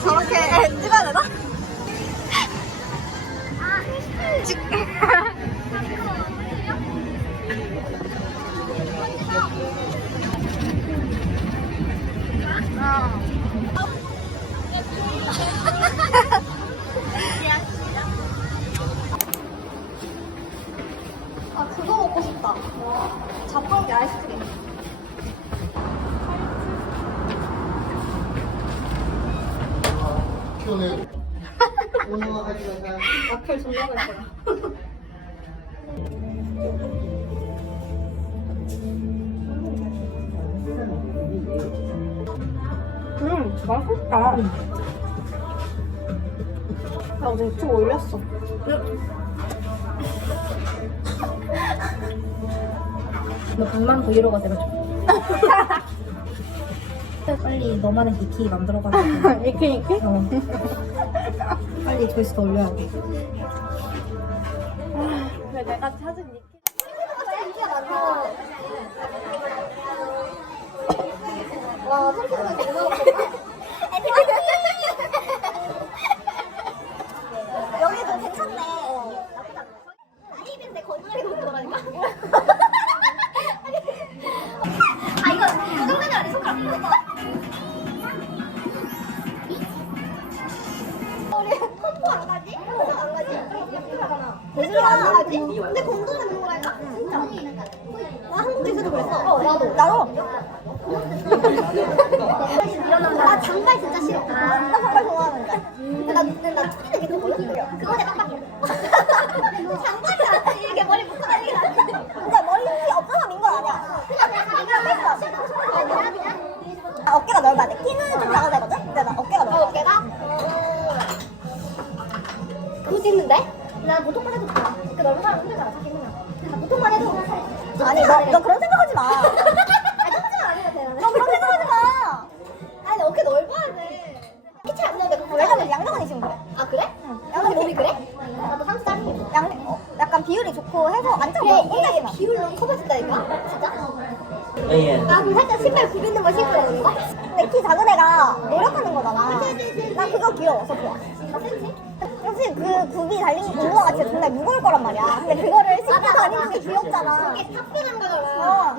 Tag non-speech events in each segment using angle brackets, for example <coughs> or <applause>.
저렇게 찍어야 브이로그 돼가지고 <laughs> 빨리 너만의 니키 만들어가지고 <laughs> 이렇게 이렇게? 어. 빨리 조회수 더 올려야 돼 그래 내가 찾은 니 진짜 싫어. 나 장발 좋아하는데. 근데 나, 근데 나 초기 귀여워서 좋아. 사실 그 굽이 달린 운동화가 진짜 정말 무거울 거란 말이야. 근데 그거를 신고 다니는 게 귀엽잖아. 이게 탑재는 거잖아.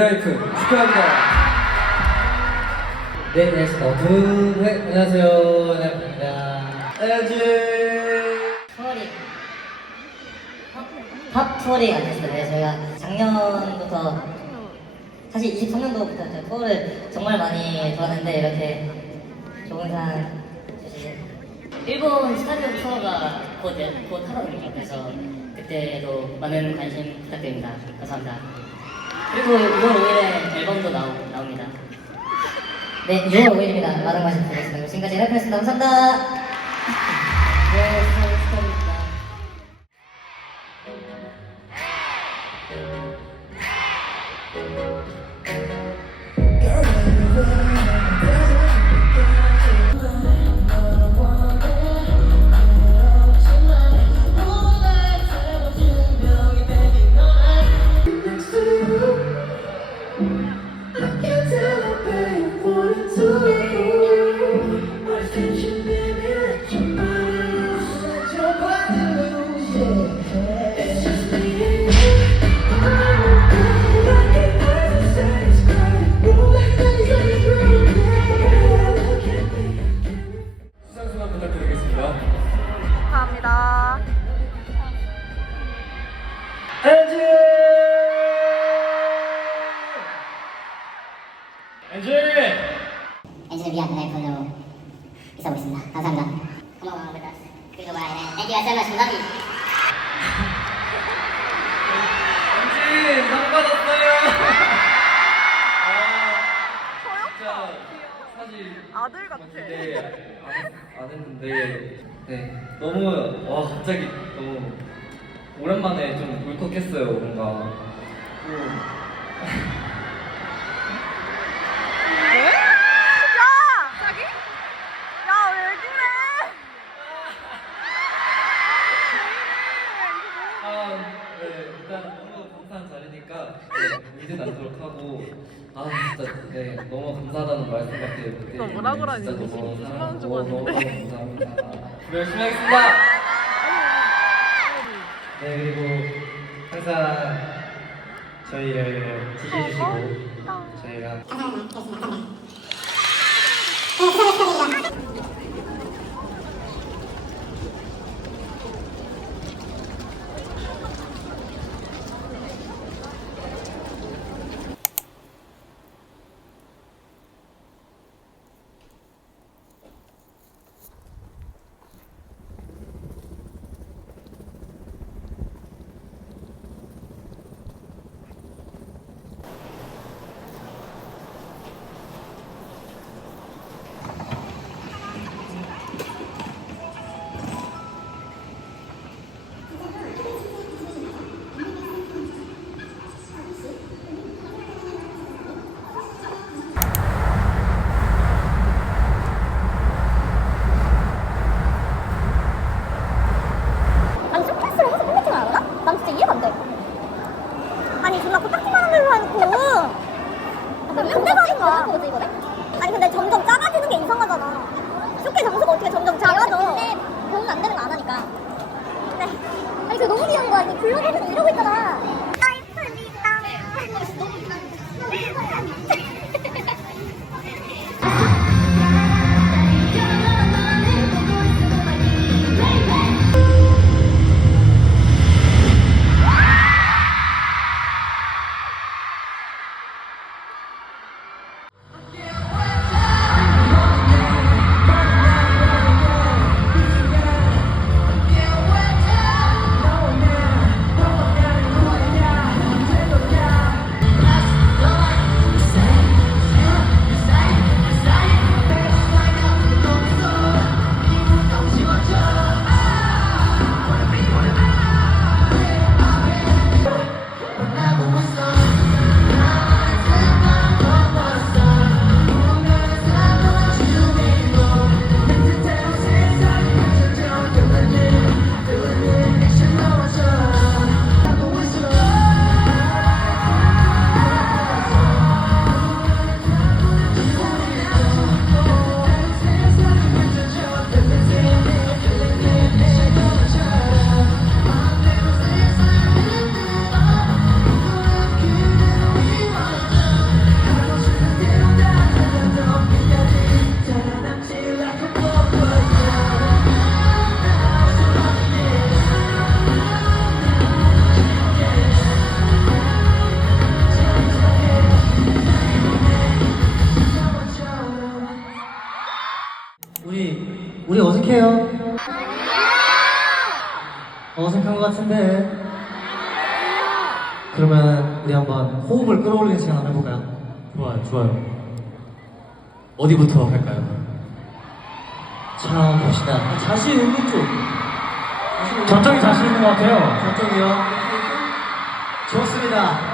엔하이픈 축하합니다. 네, 안녕하십니까. 둘, 셋. 안녕하세요. 엔하이픈입니다. 안녕하세요. 투어링 팝 투어링 안 됐어요 네, 저희가 작년부터 사실 23년도부터 제가 투어를 정말 많이 좋았는데 이렇게 좋은 상 주시는 일본 스타디움 투어가 곧, 곧 하거든요 그래서 그때도 많은 관심 부탁드립니다 감사합니다 그리고 6월 5일에 앨범도 나오, 나옵니다. 네 6월 5일입니다. 많은 관심 부탁드리겠습니다. 지금까지 래퍼였습니다. 감사합니다 아들 같아. 네, 네 안 했는데 네 너무 와 갑자기 너무 오랜만에 좀 울컥했어요 뭔가 또 이거 뭐라 그러니? 10만 원 주고 왔는데. 열심히 하겠습니다. 네 그리고 항상 저희를 지켜주시고 저희가 감사합니다. 네, 네, 어디부터 할까요? 자, 봅시다. 자신 있는 쪽. 자신 있는 쪽. 전적이 자신 있는 것 같아요. 저쪽이요. 좋습니다.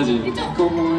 マジ。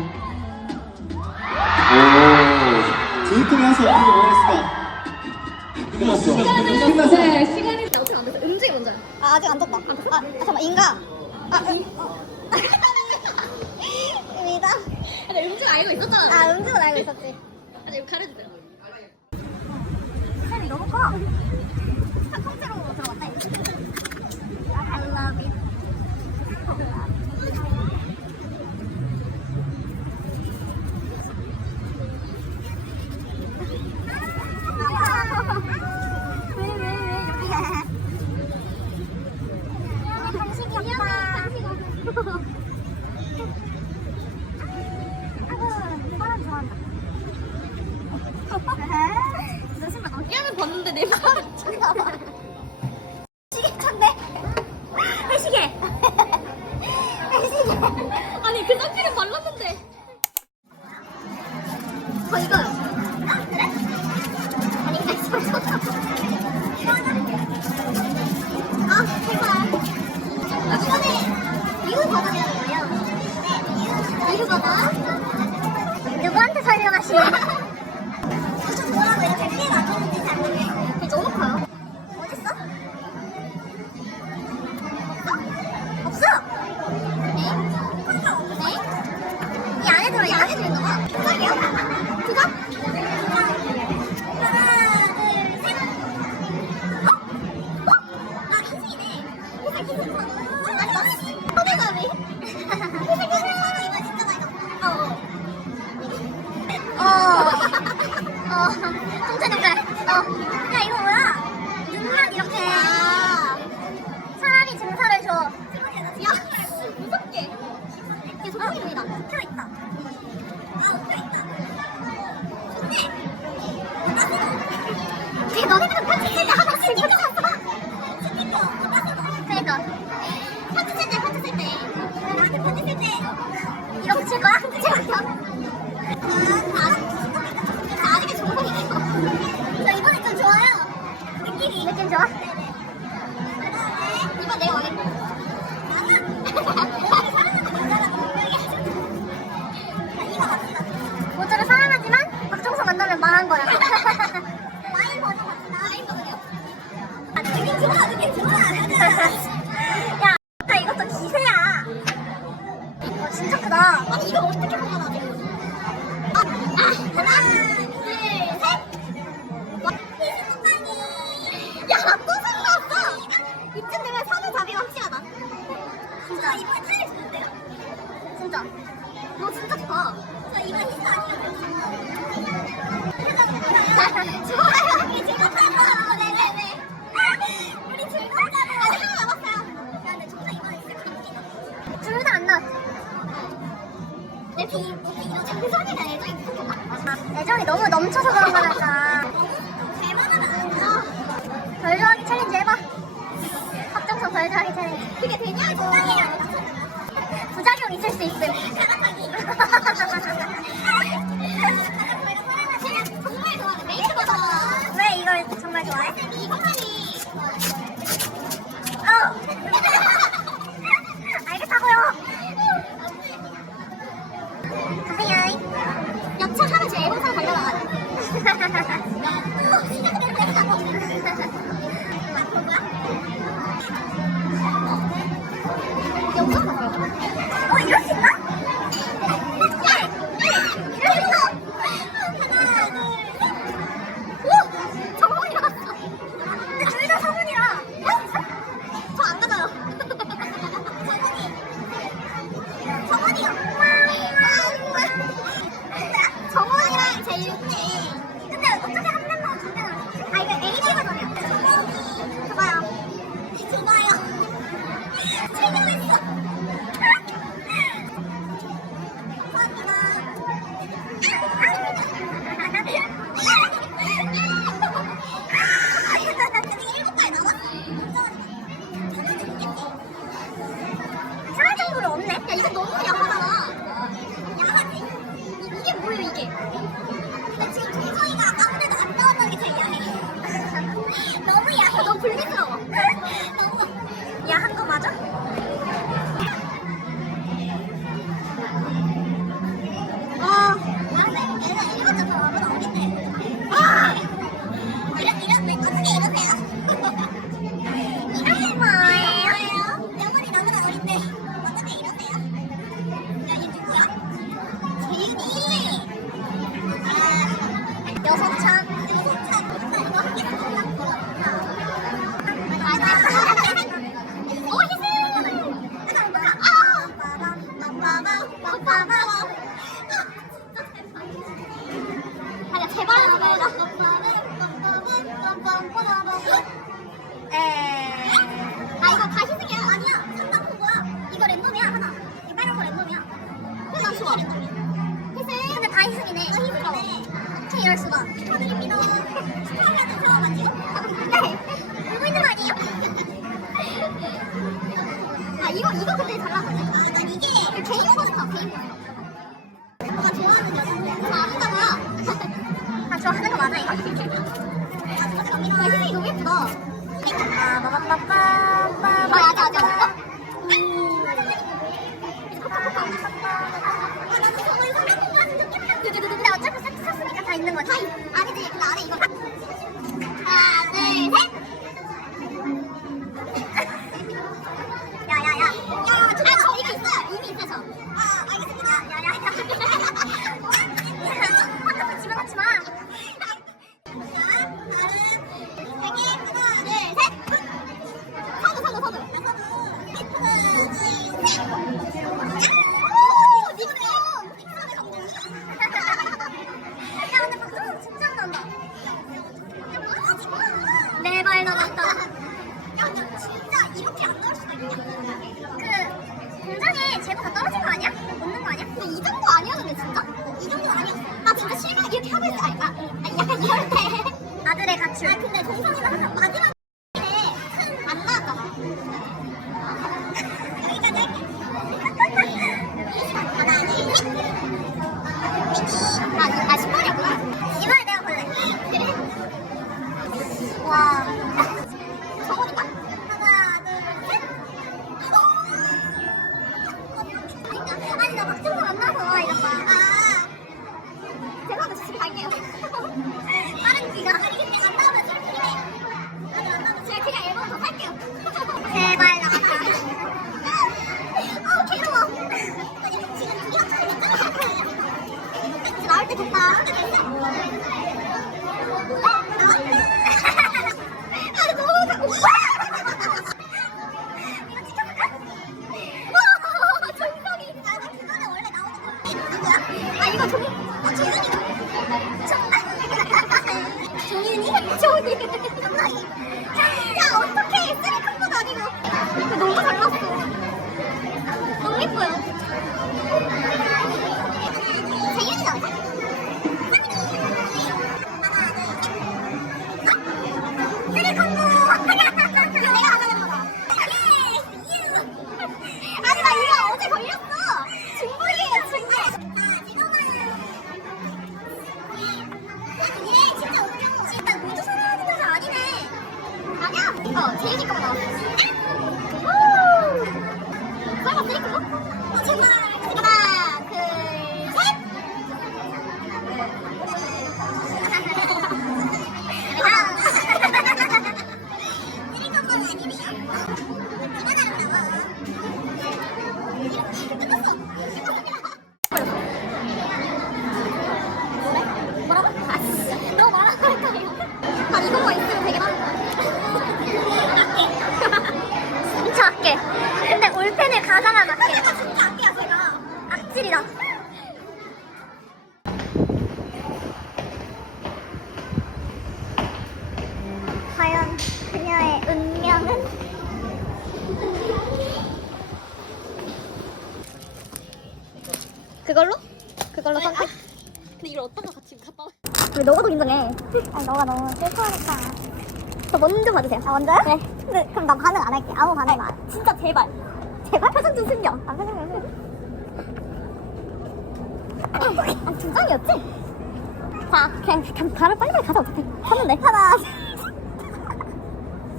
바닥이라고 해요. 이루 바닥. 누구한테 설명하시는 아, 보인다. 표 있다. 아, 표 있다. 아니 이거 어떻게 하나 지금? 아, 아 하나 진짜. 아, 이번에 탈 진짜. 너 진짜 좋다. 진짜 이번 힌트 아니야? <laughs> <laughs> 혜선이가 애정 애정이 너무 넘쳐서 그런 거니까. 별조하기 챌린지 해봐. 박정석 별조하기 챌린지. 그게 되냐고. 부작용 있을 수 있음. <laughs> 왜 이걸 정말 좋아해? 이것만이. 어. 재밌네. 근데 어떻게 한 멤버가 존재가 안 해? 아, 이거 AD가 저거요. <laughs> 저거요. 축하드립니다. 축하하는 저 맞죠? 네. 울고 있는 거 아니에요? 아 이거 이거 근데 잘 나가네. 아, 난 이게 그 개인 포스터 개인 포스터. 오빠가 좋아하는 여자. 저 봐. 아 좋아하는 거 맞아 이거? 와 どうしたの? 먼저 봐주세요. 아 먼저요? 네. 근데 그럼 나 반응 안 할게 아무 반응 안 진짜 제발. 제발? 표정 좀 숨겨. 안 그러면 <coughs> 아, 두 장이었지? 자 그냥, 그냥 바로 빨리빨리 가자 어차피. 샀는데. 하나.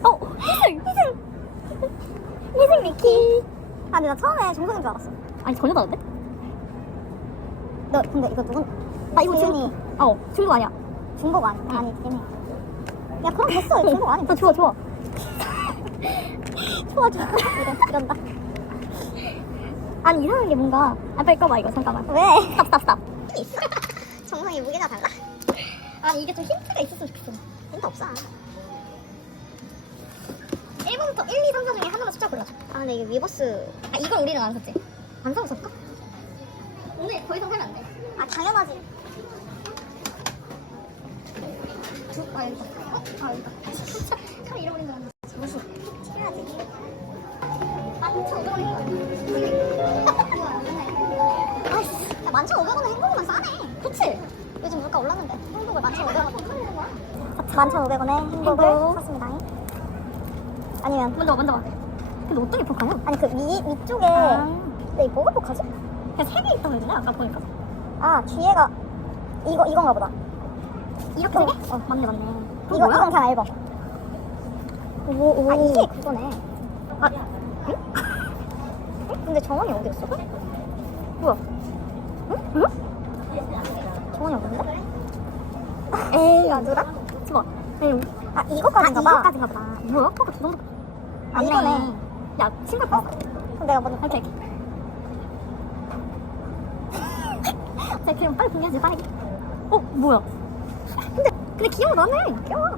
어 희승 희승 희승 미키. 아 근데 나 처음에 정석인 줄 알았어. 아니 전혀 다른데? 너 근데 이거 누군? 나 이거 지훈이. 어 중국 아니야. 중국 아니 아니긴 해 야 그럼 됐어. 중국 아니 나 좋아 좋아. <laughs> 좋아 좋아. 이런 이런다. 아니 이상한 게 뭔가. 아 빨리 꺼봐 이거. 잠깐만. 왜? 스탑 스탑 스탑. <laughs> 있어 정상이 무게가 달라. 아니 이게 좀 힌트가 있었으면 좋겠어. 힌트 없어. 1번부터 1, 2, 3, 4 중에 하나만 숫자 골라줘 아 근데 이게 위버스. 아 이건 우리는 안 샀지. 안 사고 샀까? 오늘 더 이상 사면 안 돼. 아, 당연하지. 두, 아. 어? 아, 여기다. 참 잃어버린 줄 알았네. 잠시. 해야지. 아, 2,500원 행복. 아이씨, 야, 11,500원은 행복이면 싸네. 그치? 요즘 물가 올랐는데. 행복을 11,500원에 행복을 샀습니다. 아니면 먼저 먼저 봐. 근데 어떻게 복하냐? 아니 그 위, 위쪽에 아. 근데 이거 뭐가 복하지? 그냥 세개 있다고 했는데 아까 보니까. 아 뒤에가 이거 이건가 보다. 이렇게 세 개? 어 맞네 맞네. 이거 이거. 오, 오. 아 이게 그거네. 아 응? 응? 근데 정원이 어디 갔어? 뭐야? 응? 응? 정원이 어딘데? 에이 아누라? 잠깐. 아 이거까지인가 봐. 이거까지인가 보다. 뭐야? 아까 두 정도. 아 이거네. 야 봤어? 그럼 내가 먼저 이렇게. <laughs> 자 그럼 빨리 공개하지 빨리. 어 뭐야? 근데 귀여워 나네. 귀여워.